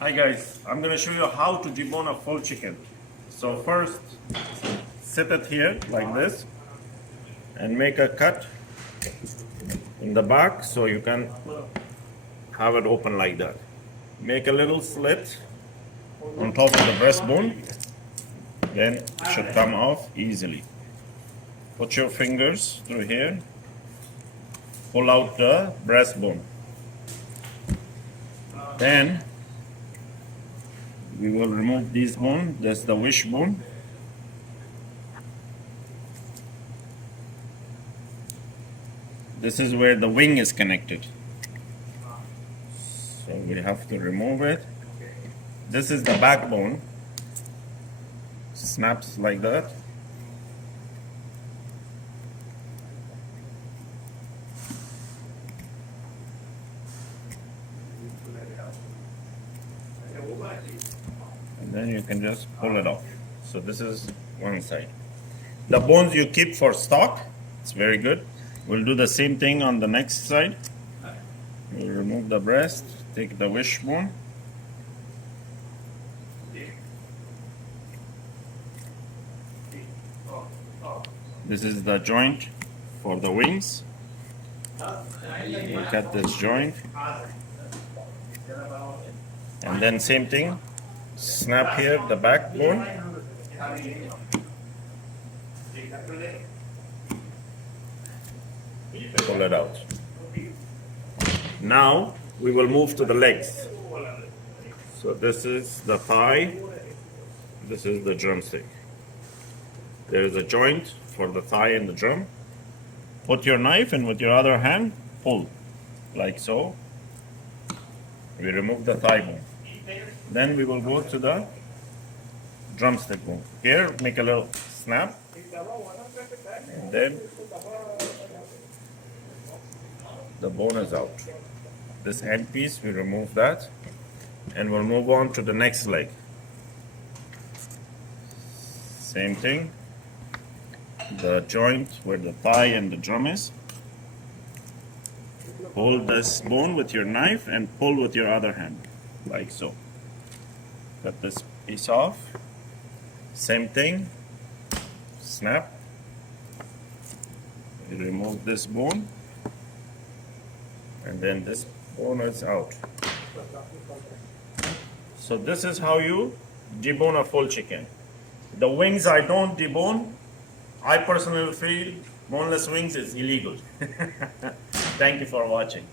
Hi guys, I'm going to show you how to debone a full chicken. So first, set it here like this and make a cut in the back so you can have it open like that. Make a little slit on top of the breastbone, then it should come off easily. Put your fingers through here, pull out the breastbone. Then we will remove this bone, that's the wishbone. This is where the wing is connected. So we have to remove it. This is the backbone. Snaps like that. And then you can just pull it off. So this is one side. The bones you keep for stock. It's very good. We'll do the same thing on the next side. We'll remove the breast, take the wishbone. This is the joint for the wings. We'll cut this joint. And then same thing, snap here the backbone. Pull it out. Now we will move to the legs. So this is the thigh, this is the drumstick. There is a joint for the thigh and the drum. Put your knife and with your other hand, pull, like so. We remove the thigh bone. Then we will go to the drumstick bone. Here, make a little snap. And then the bone is out. This end piece, we remove that. And we'll move on to the next leg. Same thing. The joint where the thigh and the drum is. Hold this bone with your knife and pull with your other hand, like so. Cut this piece off. Same thing. Snap. You remove this bone. And then this bone is out. So this is how you debone a full chicken. The wings I don't debone. I personally feel boneless wings is illegal. Thank you for watching.